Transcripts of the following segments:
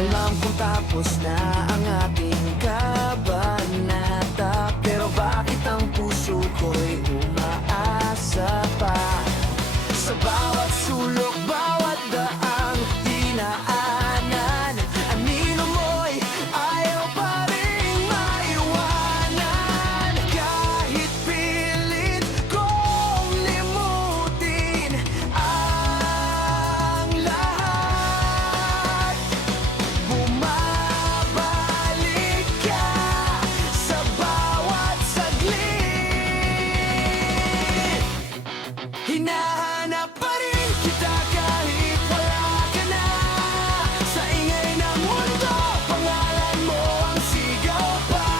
Alam kong tapos na ang ating kabanata, pero bakit ang puso ko'y umaasa pa? Sa bawat sulok, bawat daang dinaanan, anino mo'y ayaw pa rin maiwanan. Kahit pilit kong limutin ang lahat, bumabalik ka sa bawat saglit. Hinahanap pa rin kita kahit wala ka na. Sa ingay ng mundo, pangalan mo ang sigaw pa.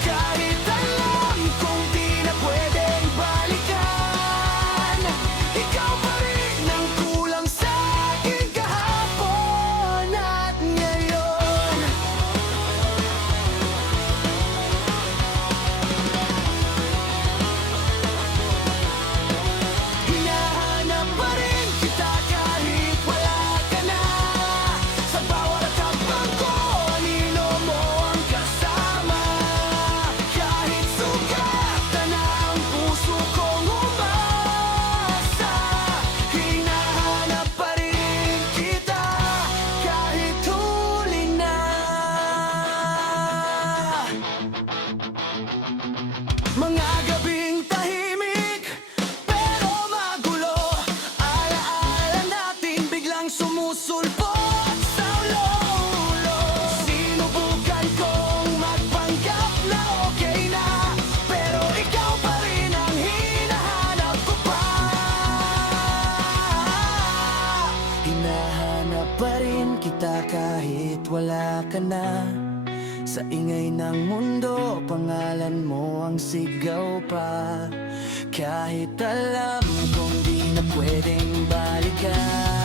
Kahit alam kong di na pwedeng balikan, ikaw pa rin ang kulang sa akin kahapon at ngayon. Hinahanap pa rin kita kahit wala ka na. Sa bawat hakbang ko, anino mo ang kasama. Kahit sugatan na ang puso kong umasa, hinahanap pa rin kita kahit huli na. Mga gabing tahimik pero magulo, alaala natin biglang sumusulpot sa ulo. Sinubukan kong magpanggap na okay na, pero ikaw pa rin ang hinahanap ko pa. Hinahanap pa rin kita kahit wala ka na. Sa ingay ng mundo, pangalan mo ang sigaw pa. Kahit alam kong di na pwedeng balikan,